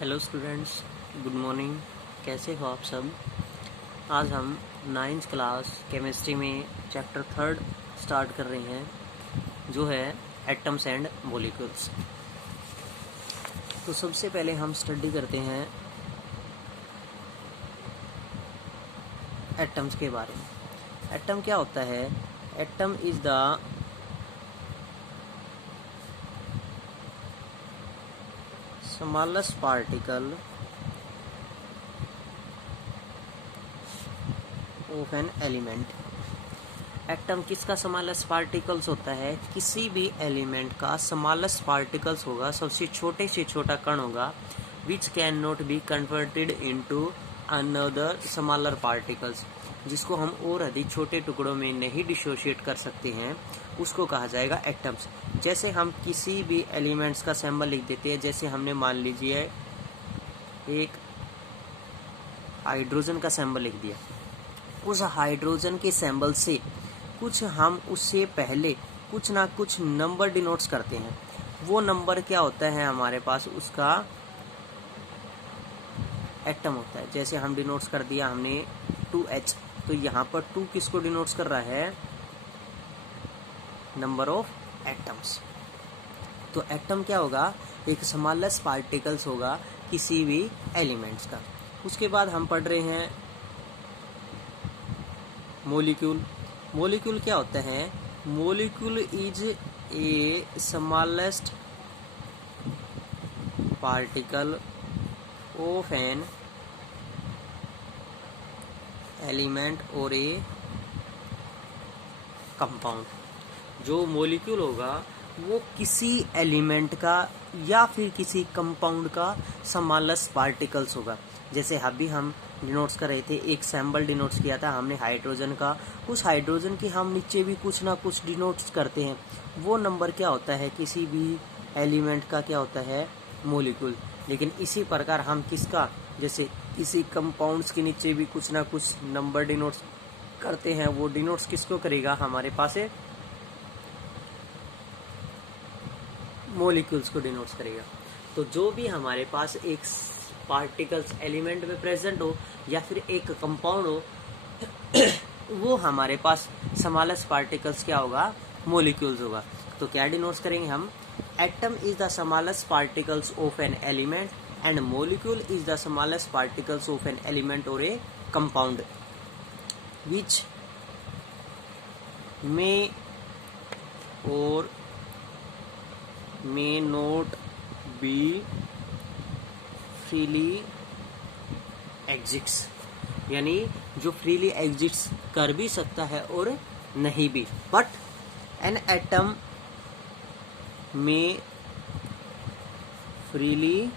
Hello students, good morning. कैसे हो आप सब। आज हम 9th क्लास केमिस्ट्री में चैप्टर 3 स्टार्ट कर रहे हैं, जो है एटम्स एंड मॉलिक्यूल्स। तो सबसे पहले हम स्टडी करते हैं एटम्स के बारे में। एटम क्या होता है? Atom is the smallest particle of an element। Atom किसका स्मॉलेस्ट पार्टिकल्स होता है? किसी भी एलिमेंट का स्मॉलेस्ट पार्टिकल्स होगा, सबसे छोटे से छोटा कण होगा, which can not be converted into another smaller particles, जिसको हम और अधिक छोटे टुकड़ों में नहीं डिसोशिएट कर सकते हैं, उसको कहा जाएगा एटम्स। जैसे हम किसी भी एलिमेंट्स का सिंबल लिख देते हैं, जैसे हमने मान लीजिए एक हाइड्रोजन का सिंबल लिख दिया, उस हाइड्रोजन के सिंबल से कुछ हम उससे पहले कुछ ना कुछ नंबर डिनोट्स करते हैं। वो नंबर क्या होता है? हमारे पास उसका एटम होता है। जैसे हम डिनोट्स कर दिया हमने 2H, तो यहाँ पर 2 किसको डिनोट्स कर रहा है? Number of atoms. तो एटम क्या होगा? एक स्मॉलेस्ट पार्टिकल्स होगा किसी भी एलिमेंट्स का। उसके बाद हम पढ़ रहे हैं मॉलिक्यूल। मॉलिक्यूल क्या होता है? Molecule is a smallest particle of an element और ए कंपाउंड। जो मॉलिक्यूल होगा वो किसी एलिमेंट का या फिर किसी कंपाउंड का स्मॉलेस्ट पार्टिकल्स होगा। जैसे अभी हम डिनोट्स कर रहे थे, एक सैम्बल डिनोट्स किया था हमने हाइड्रोजन का। उस हाइड्रोजन के हम नीचे भी कुछ ना कुछ डिनोट्स करते हैं। वो नंबर क्या होता है? किसी भी एलिमेंट का क्या होता है? मॉलिक्यूल। लेकिन इसी प्रकार हम किसका, जैसे किसी कंपाउंड्स के नीचे भी कुछ ना कुछ नंबर डिनोट्स करते हैं, वो डिनोट्स किसको करेगा? हमारे पास है मॉलिक्यूल्स को डिनोट्स करेगा। तो जो भी हमारे पास एक पार्टिकल्स एलिमेंट में प्रेजेंट हो या फिर एक कंपाउंड हो वो हमारे पास स्मॉलेस्ट पार्टिकल्स क्या होगा? मॉलिक्यूल्स होगा। तो क्या डिनोट्स करेंगे हम? Atom is the smallest particles of an element and molecule is the smallest particles of an element और a compound which may or may not be freely exists, यानी जो फ्रीली एग्जिस्ट कर भी सकता है और नहीं भी। बट एन एटम में फ्रीली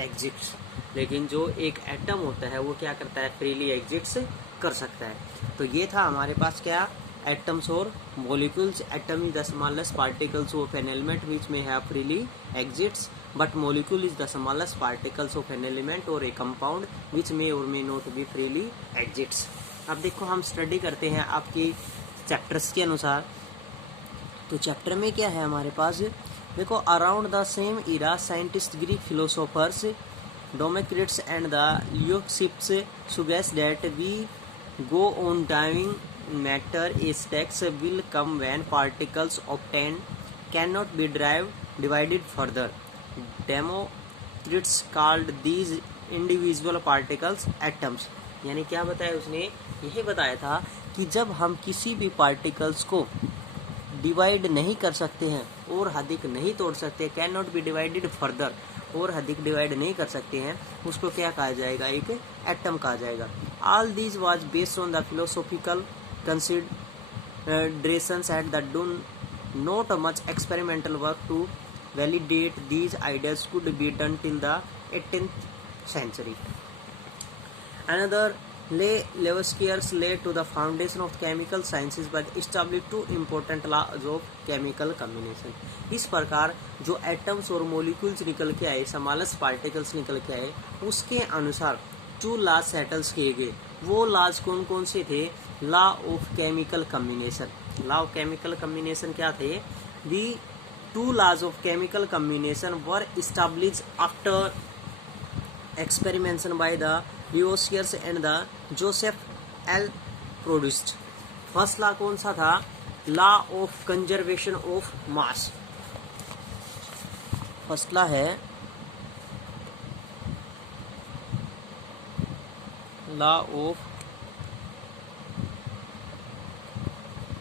एग्जिस्ट, लेकिन जो एक एटम होता है वो क्या करता है? फ्रीली एग्जिस्ट कर सकता है। तो ये था हमारे पास क्या? एटम्स और molecules. Atom is the smallest particles of an element which may have freely exists, but molecule is the smallest particles of an element और a compound which may or may not be freely exists. अब देखो हम study करते हैं आपकी chapters के अनुसार। तो चैप्टर में क्या है हमारे पास? देखो, around the same era scientist Greek philosophers Democritus and the Leucippus suggest that we go on dying matter a states will come when particles obtained cannot be divided further. Democritus called these individual particles atoms। यानी क्या बताया उसने? यही बताया था कि जब हम किसी भी पार्टिकल्स को डिवाइड नहीं कर सकते हैं और अधिक नहीं तोड़ सकते, can not be divided further, और अधिक डिवाइड नहीं कर सकते हैं, उसको क्या कहा जाएगा? एक एटम कहा जाएगा। All these was based on the philosophical considerations at the do not much experimental work to validate these ideas could be done till the 18th century। Another Lavoisier laid to the foundation of chemical sciences by establishing two important laws of chemical combination। इस प्रकार जो atoms और molecules निकल के आए, smallest particles निकल के आए, उसके अनुसार 2 लॉज सेटल्स किए गए। वो लॉज कौन कौन से थे? Law of chemical combination. Law of chemical combination क्या थे? दी 2 laws of chemical combination were established after experiments by the Lavoisier and the Joseph L. Proust. First law कौन सा था? Law of conservation of mass. First law है law of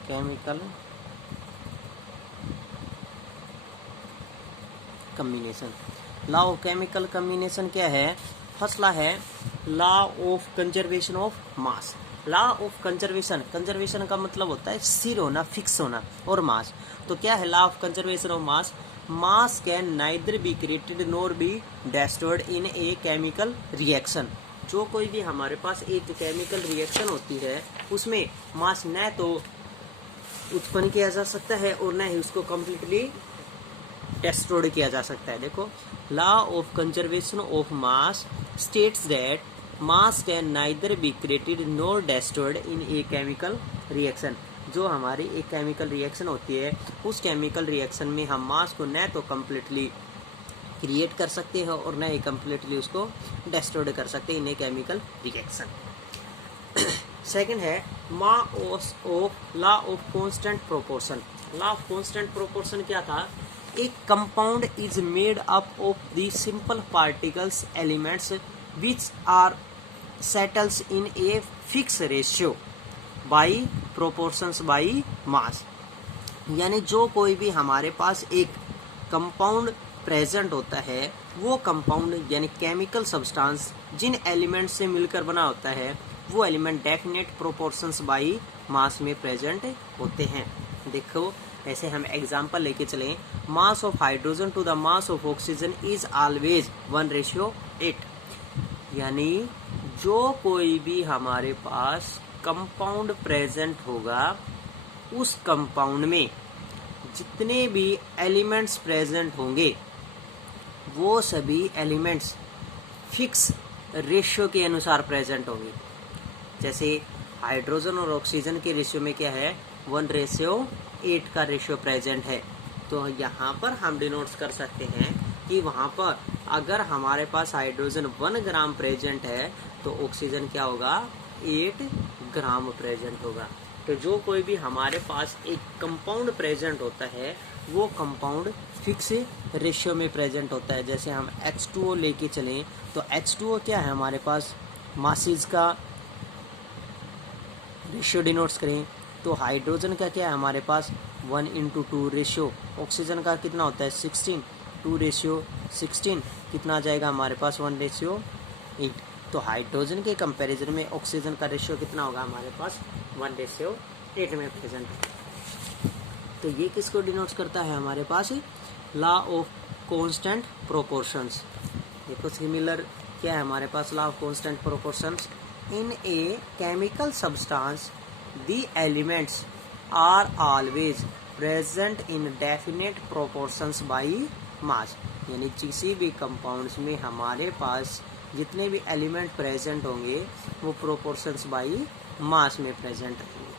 chemical combination. Law of chemical combination क्या है? First law है law of conservation of mass. Law of conservation, conservation का मतलब होता है स्थिर होना, फिक्स होना, और मास. तो क्या है law of conservation of mass? Mass can neither be created nor be destroyed in a chemical reaction. जो कोई भी हमारे पास एक केमिकल रिएक्शन होती है उसमें मास न तो उत्पन्न किया जा सकता है और न ही उसको कम्प्लीटली डिस्ट्रॉयड किया जा सकता है. देखो, law of conservation of mass states that mass can neither be created nor destroyed in a chemical reaction. जो हमारी एक केमिकल रिएक्शन होती है उस केमिकल रिएक्शन में हम मास को न तो कम्प्लीटली क्रिएट कर सकते हैं और न ही कम्प्लीटली उसको डिस्ट्रॉयड कर सकते हैं इन ए केमिकल रिएक्शन. सेकंड है law of constant proportion. Law of constant proportion क्या था? एक compound is made up of the simple particles elements which are settles in a fixed ratio by proportions by mass. यानी जो कोई भी हमारे पास एक कंपाउंड प्रेजेंट होता है वो कंपाउंड यानी केमिकल सब्सटेंस जिन एलिमेंट से मिलकर बना होता है वो एलिमेंट डेफिनेट प्रोपोर्शंस बाई मास में प्रेजेंट होते हैं. देखो, ऐसे हम एग्जांपल लेके चलें. Mass of hydrogen to the mass of oxygen is always 1:8. यानी जो कोई भी हमारे पास कंपाउंड प्रेजेंट होगा उस कंपाउंड में जितने भी एलिमेंट्स प्रेजेंट होंगे वो सभी एलिमेंट्स फिक्स रेशियो के अनुसार प्रेजेंट होंगे. जैसे हाइड्रोजन और ऑक्सीजन के रेशियो में क्या है? 1:8 का रेशियो प्रेजेंट है. तो यहाँ पर हम डिनोट कर सकते हैं कि वहाँ पर अगर हमारे पास हाइड्रोजन 1 ग्राम प्रेजेंट है तो ऑक्सीजन क्या होगा? 8 ग्राम प्रेजेंट होगा. तो जो कोई भी हमारे पास एक कंपाउंड प्रेजेंट होता है वो कंपाउंड फिक्स रेशियो में प्रेजेंट होता है. जैसे हम H2O लेके चलें तो H2O क्या है हमारे पास? मासेज का रेशियो डिनोट्स करें तो हाइड्रोजन का क्या है हमारे पास? 1:2 रेशियो. ऑक्सीजन का कितना होता है? 16. 2:16 कितना आ जाएगा हमारे पास? 1:8. तो हाइड्रोजन के कंपैरिजन में ऑक्सीजन का रेशियो कितना होगा हमारे पास? 1:8 में प्रेजेंट. तो ये किसको डिनोट करता है हमारे पास? Law of constant proportions. देखो, सिमिलर क्या है हमारे पास? Law of constant proportions. In a chemical substance the elements are always present in definite proportions by mass. यानी किसी भी कंपाउंड्स में हमारे पास जितने भी एलिमेंट प्रेजेंट होंगे वो प्रोपोर्शंस बाई मास में प्रेजेंट होंगे.